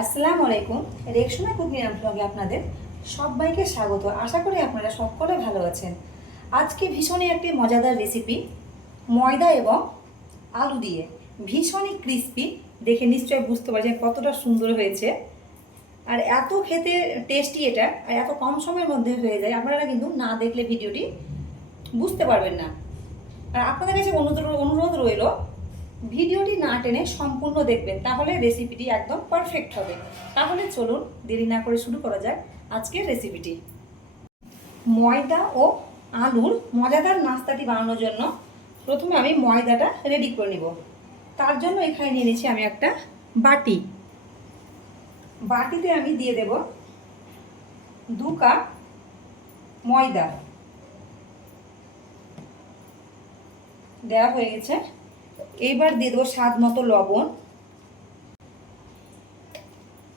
আসসালামু আলাইকুম। Rexona cooking and ব্লগে আপনাদের সবাইকে স্বাগত। আশা করি আপনারা সকলে ভালো আছেন। আজকে ভীষণই একটি মজাদার রেসিপি, ময়দা এবং আলু দিয়ে ভীষণই ক্রিস্পি। দেখে নিশ্চয়ই বুঝতে পারছেন কতটা সুন্দর হয়েছে, আর এত খেতে টেস্টি এটা, আর এত কম সময়ের মধ্যে হয়ে যায়। আপনারা কিন্তু না দেখলে ভিডিওটি বুঝতে পারবেন না। আর আপনাদের কাছে অনুরোধ রইল, ভিডিওটি না টেনে সম্পূর্ণ দেখবেন, তাহলে রেসিপিটি একদম পারফেক্ট হবে। তাহলে চলুন দেরি না করে শুরু করা যাক আজকের রেসিপিটি। ময়দা ও আলুর মজাদার নাস্তাটি বানানোর জন্য প্রথমে আমি ময়দাটা রেডি করে নিব। তার জন্য এখানে নিয়ে নিয়েছি আমি একটা বাটিতে আমি দিয়ে দেব 2 কাপ ময়দা। দেওয়া হয়ে গেছে। এইবার দিয়ে দেবো স্বাদ মতো লবণ।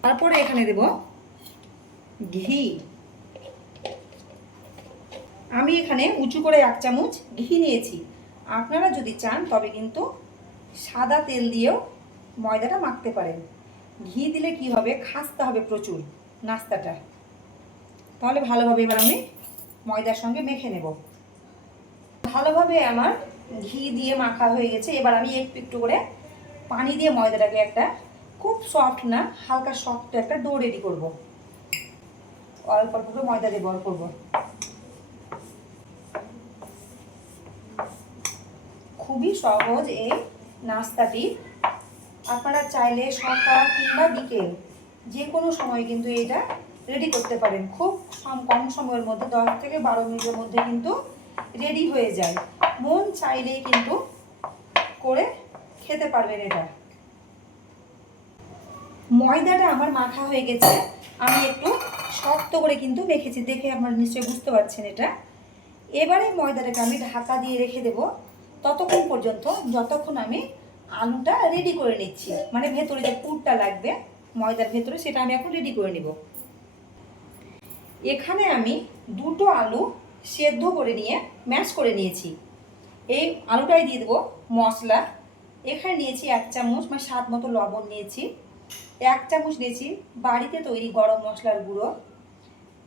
তারপরে এখানে দেব ঘি। আমি এখানে উঁচু করে 1 চামচ ঘি নিয়েছি। আপনারা যদি চান তবে কিন্তু সাদা তেল দিয়েও ময়দাটা মাখতে পারেন। ঘি দিলে কি হবে, খাস্তা হবে প্রচুর নাস্তাটা। তাহলে ভালোভাবে এবার আমি ময়দার সঙ্গে মেখে নেব। ভালোভাবে আমার ঘি দিয়ে মাখা হয়ে গেছে। এবার আমি একটু করে পানি দিয়ে ময়দাটাকে একটা খুব সফট না, হালকা শক্ত একটা ডো রেডি করব। অল্প অল্প করে ময়দা ব্যবহার করব। খুবই সহজ এই নাস্তাটি। আপনারা চাইলে সকাল কিংবা বিকেল যে কোনো সময় কিন্তু এটা রেডি করতে পারেন। খুব কম সময়ের মধ্যে 10 থেকে 12 মিনিটের মধ্যে কিন্তু রেডি হয়ে যায়। মন চাইলেই কিন্তু করে খেতে পারবেন এটা। ময়দাটা আমার মাখা হয়ে গেছে। আমি একটু শক্ত করে কিন্তু মেখেছি, দেখে আপনারা নিশ্চয়ই বুঝতে পারছেন এটা। এবারে ময়দাটাকে আমি ঢাকা দিয়ে রেখে দেব ততক্ষণ পর্যন্ত যতক্ষণ আমি আলুটা রেডি করে নিচ্ছি। মানে ভেতরে যে পুরটা লাগবে ময়দার ভেতরে, সেটা আমি এখন রেডি করে নিব। এখানে আমি 2টো আলু সেদ্ধ করে নিয়ে ম্যাশ করে নিয়েছি। এই আলুটাই দিয়ে দেবো মশলা। এখানে নিয়েছি 1 চামচ, মানে স্বাদ মতো লবণ নিয়েছি। 1 চামচ নিয়েছি বাড়িতে তৈরি গরম মশলার গুঁড়ো।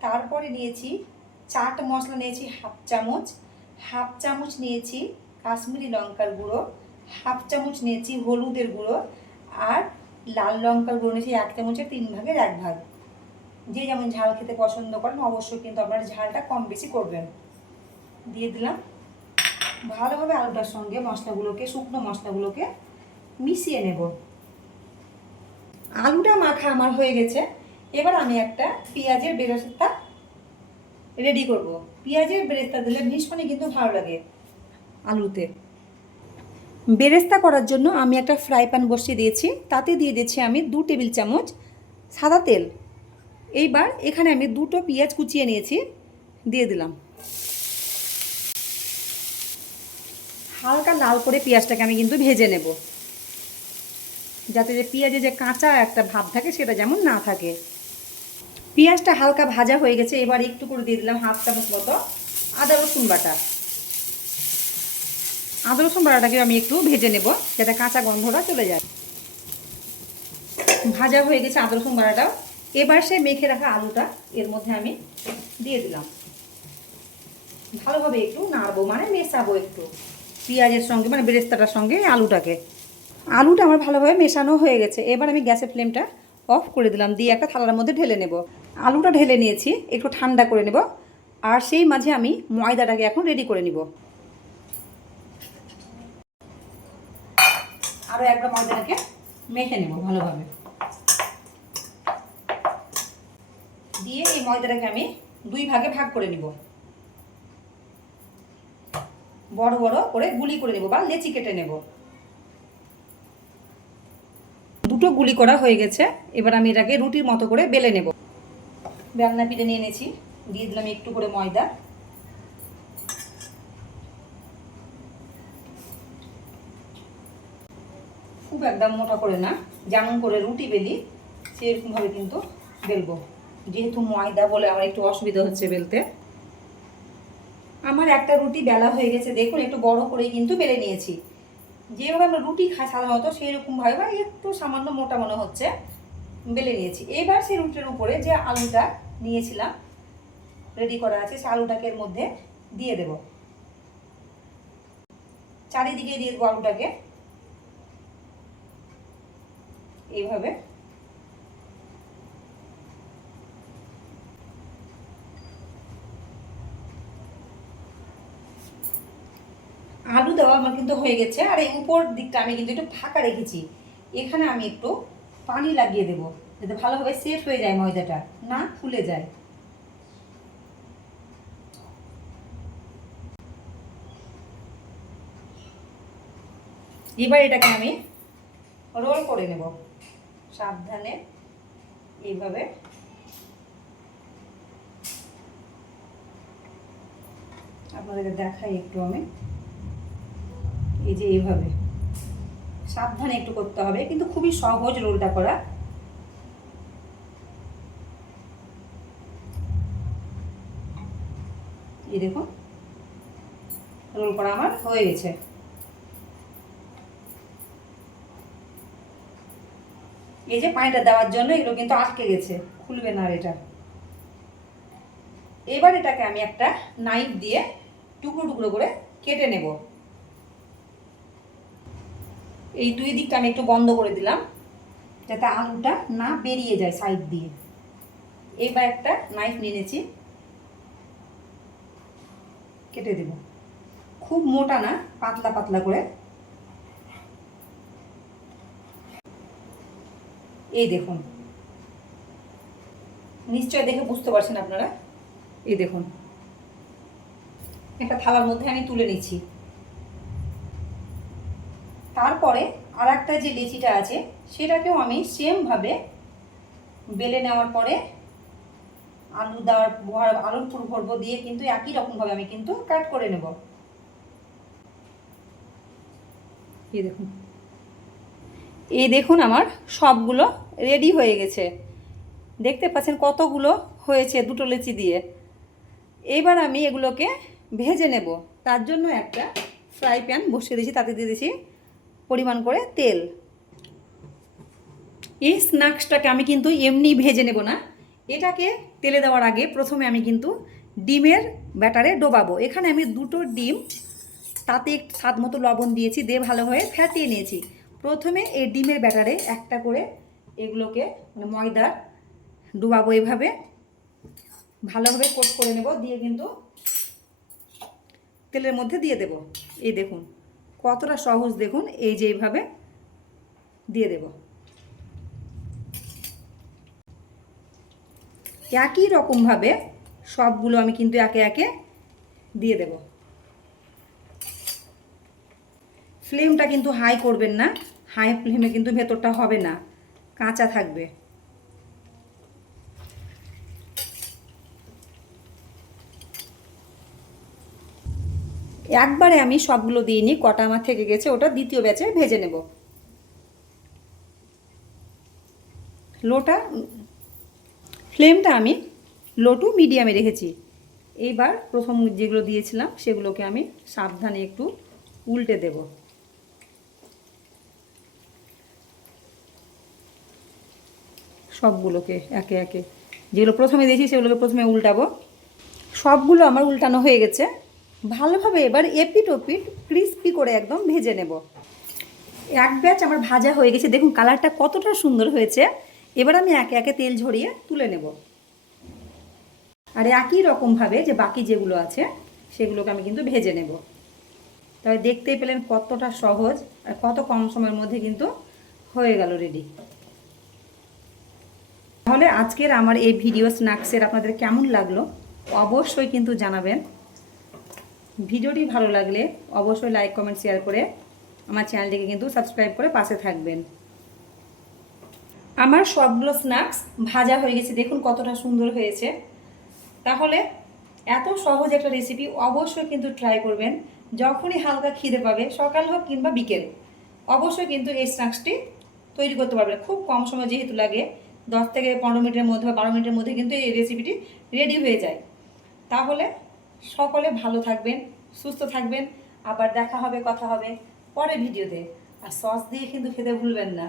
তারপরে নিয়েছি চাট মশলা, নিয়েছি 1/2 চামচ। 1/2 চামচ নিয়েছি কাশ্মীরি লঙ্কার গুঁড়ো। 1/2 চামচ নিয়েছি হলুদের গুঁড়ো। আর লাল লঙ্কার গুঁড়ো নিয়েছি 1 চামচের 3 ভাগের 1 ভাগ। যে যেমন ঝাল খেতে পছন্দ করেন অবশ্যই কিন্তু আপনারা ঝালটা কম বেশি করবেন। দিয়ে দিলাম। ভালোভাবে আলুটার সঙ্গে মশলাগুলোকে, শুকনো মশলাগুলোকে মিশিয়ে নেব। আলুটা মাখা আমার হয়ে গেছে। এবার আমি একটা পেঁয়াজের বেরেস্তা রেডি করব। পেঁয়াজের বেরেস্তা দিলে ভীষণই কিন্তু ভালো লাগে আলুতে। বেরেস্তা করার জন্য আমি একটা ফ্রাই প্যান বসিয়ে দিয়েছি। তাতে দিয়ে দিচ্ছি আমি 2 টেবিল চামচ সাদা তেল। এইবার এখানে আমি 2টো পেঁয়াজ কুচিয়ে নিয়েছি, দিয়ে দিলাম। হালকা লাল করে পেঁয়াজটাকে আমি কিন্তু ভেজে নেব, যাতে যে পেঁয়াজে যে কাঁচা একটা ভাব থাকে সেটা যেমন না থাকে। পেঁয়াজটা হালকা ভাজা হয়ে গেছে। এবার একটু করে দিয়ে দিলাম 1/2 চামচ মতো আদা রসুন বাটা। আদা রসুন বাটাটাকে আমি একটু ভেজে নেব যাতে কাঁচা গন্ধটা চলে যায়। ভাজা হয়ে গেছে আদা রসুন বাটাটাও। এবার সেই মেখে রাখা আলুটা এর মধ্যে আমি দিয়ে দিলাম। ভালোভাবে একটু নাড়বো, মানে মেশাবো একটু পেঁয়াজের সঙ্গে, মানে বেরেস্তাটার সঙ্গে আলুটাকে। আলুটা আমার ভালোভাবে মেশানো হয়ে গেছে। এবার আমি গ্যাসের ফ্লেমটা অফ করে দিলাম, দিয়ে একটা থালার মধ্যে ঢেলে নেব। আলুটা ঢেলে নিয়েছি, একটু ঠান্ডা করে নেব। আর সেই মাঝে আমি ময়দাটাকে এখন রেডি করে নিব। আরও একবার ময়দাটাকে মেখে নেব ভালোভাবে। দিয়ে এই ময়দাটাকে আমি 2 ভাগে ভাগ করে নিব। বড় বড় করে গুলি করে নেব বা লেচি কেটে নেব। 2টো গুলি করা হয়ে গেছে। এবার আমি এটাকে রুটির মতো করে বেলে নেব। বেলনা পিঠে নিয়ে নিয়েছি, দিয়ে দিলাম একটু করে ময়দা। খুব একদম মোটা করে না, যেমন করে রুটি বেলি সেরকমভাবে কিন্তু বেলবো। যেহেতু ময়দা বলে আমার একটু অসুবিধা হচ্ছে বেলতে। আমার একটা রুটি বেলা হয়ে গেছে, দেখুন একটু বড় করেই কিন্তু বেলে নিয়েছি। যেভাবে আমরা রুটি খাই সাধারণত সেই রকমভাবে, বা একটু সামান্য মোটা মনে হচ্ছে, বেলে নিয়েছি। এবার সেই রুটির উপরে যে আলুটা নিয়েছিলাম রেডি করা আছে, সেই আলুটাকে এর মধ্যে দিয়ে দেব। চারিদিকে দিয়ে দেবো আলুটাকে এইভাবে। আলু দেওয়া আমার কিন্তু হয়ে গেছে। আর এই উপর দিকটা আমি কিন্তু একটু ফাঁকা রেখেছি, এখানে আমি একটু পানি লাগিয়ে দেবো যাতে ভালোভাবে সেট হয়ে যায়, ময়দাটা না ফুলে যায়। এবার এটাকে আমি রোল করে নেব সাবধানে এইভাবে। আপনাদেরকে দেখাই একটু আমি, এই যে এইভাবে সাবধানে একটু করতে হবে, কিন্তু খুবই সহজ রোলটা করা। এই দেখুন রোল করা আমার হয়ে গেছে। এই যে পানিটা দেওয়ার জন্য এগুলো কিন্তু আটকে গেছে, খুলবে না আর এটা। এবার এটাকে আমি একটা নাইফ দিয়ে টুকরো টুকরো করে কেটে নেব। এই দুই দিকটা আমি একটু বন্ধ করে দিলাম যাতে আলুটা না বেরিয়ে যায় সাইড দিয়ে। এবার একটা নাইফ নিয়ে নিয়েছি, কেটে দেব। খুব মোটা না, পাতলা পাতলা করে। এই দেখুন, নিশ্চয় দেখে বুঝতে পারছেন আপনারা। এই দেখুন একটা থালার মধ্যে আমি তুলে নিচ্ছি। তারপরে আর একটা যে লেচিটা আছে সেটাকেও আমি সেমভাবে বেলে নেওয়ার পরে আলু দেওয়ার আলুর পুর ভরবো দিয়ে কিন্তু একই রকমভাবে আমি কিন্তু কাট করে নেব। এই দেখুন আমার সবগুলো রেডি হয়ে গেছে। দেখতে পাচ্ছেন কতগুলো হয়েছে দুটো লেচি দিয়ে। এবার আমি এগুলোকে ভেজে নেব। তার জন্য একটা ফ্রাই প্যান বসিয়ে দিয়েছি, তাতে দিয়ে দিয়েছি পরিমাণ করে তেল। এই স্ন্যাক্সটাকে আমি কিন্তু এমনি ভেজে নেব না, এটাকে তেলে দেওয়ার আগে প্রথমে আমি কিন্তু ডিমের ব্যাটারে ডোবাবো। এখানে আমি দুটো ডিম, তাতে স্বাদ মতো লবণ দিয়েছি, দিয়ে ভালোভাবে ফ্যাটিয়ে নিয়েছি। প্রথমে এই ডিমের ব্যাটারে একটা করে এগুলোকে মানে ময়দার ডুবাবো, এভাবে ভালোভাবে কোট করে নেব, দিয়ে কিন্তু তেলের মধ্যে দিয়ে দেব। এই দেখুন কতটা সহজ, দেখুন এই যে এইভাবে দিয়ে দেব। একই রকমভাবে সবগুলো আমি কিন্তু একে একে দিয়ে দেব। ফ্লেমটা কিন্তু হাই করবেন না, হাই ফ্লেমে কিন্তু ভেতরটা হবে না, কাঁচা থাকবে। একবারে আমি সবগুলো দিইনি, কটা আমার থেকে গেছে, ওটা দ্বিতীয় ব্যাচে ভেজে নেব। ফ্লেমটা আমি লো টু মিডিয়ামে রেখেছি। এইবার প্রথম যেগুলো দিয়েছিলাম সেগুলোকে আমি সাবধানে একটু উল্টে দেব। সবগুলোকে একে একে, যেগুলো প্রথমে দিয়েছি সেগুলোকে প্রথমে উল্টাবো। সবগুলো আমার উল্টানো হয়ে গেছে। ভালোভাবে এবার এপিট ওপিট ক্রিস্পি করে একদম ভেজে নেব। এক ব্যাচ আমার ভাজা হয়ে গেছে, দেখুন কালারটা কতটা সুন্দর হয়েছে। এবার আমি একে একে তেল ঝরিয়ে তুলে নেব। আর একই রকমভাবে যে বাকি যেগুলো আছে সেগুলোকে আমি কিন্তু ভেজে নেব। তবে দেখতেই পেলেন কতটা সহজ আর কত কম সময়ের মধ্যে কিন্তু হয়ে গেল রেডি। তাহলে আজকের আমার এই ভিডিও স্ন্যাক্সের আপনাদের কেমন লাগলো অবশ্যই কিন্তু জানাবেন। ভিডিওটি ভালো লাগলে অবশ্যই লাইক কমেন্ট শেয়ার করে আমার চ্যানেলটিকে কিন্তু সাবস্ক্রাইব করে পাশে থাকবেন। আমার সবগুলো স্ন্যাক্স ভাজা হয়ে গেছে, দেখুন কতটা সুন্দর হয়েছে। তাহলে এত সহজ একটা রেসিপি অবশ্যই কিন্তু ট্রাই করবেন। যখনই হালকা খিদে পাবে, সকাল হোক কিংবা বিকেল, অবশ্যই কিন্তু এই স্ন্যাক্সটি তৈরি করতে পারবেন। খুব কম সময় যেহেতু লাগে, 10 থেকে 15 মিনিটের মধ্যে বা 12 মিনিটের মধ্যে কিন্তু এই রেসিপিটি রেডি হয়ে যায়। তাহলে সকলে ভালো থাকবেন, সুস্থ থাকবেন। আবার দেখা হবে, কথা হবে পরের ভিডিওতে। আর সস দিয়ে কিন্তু খেতে ভুলবেন না।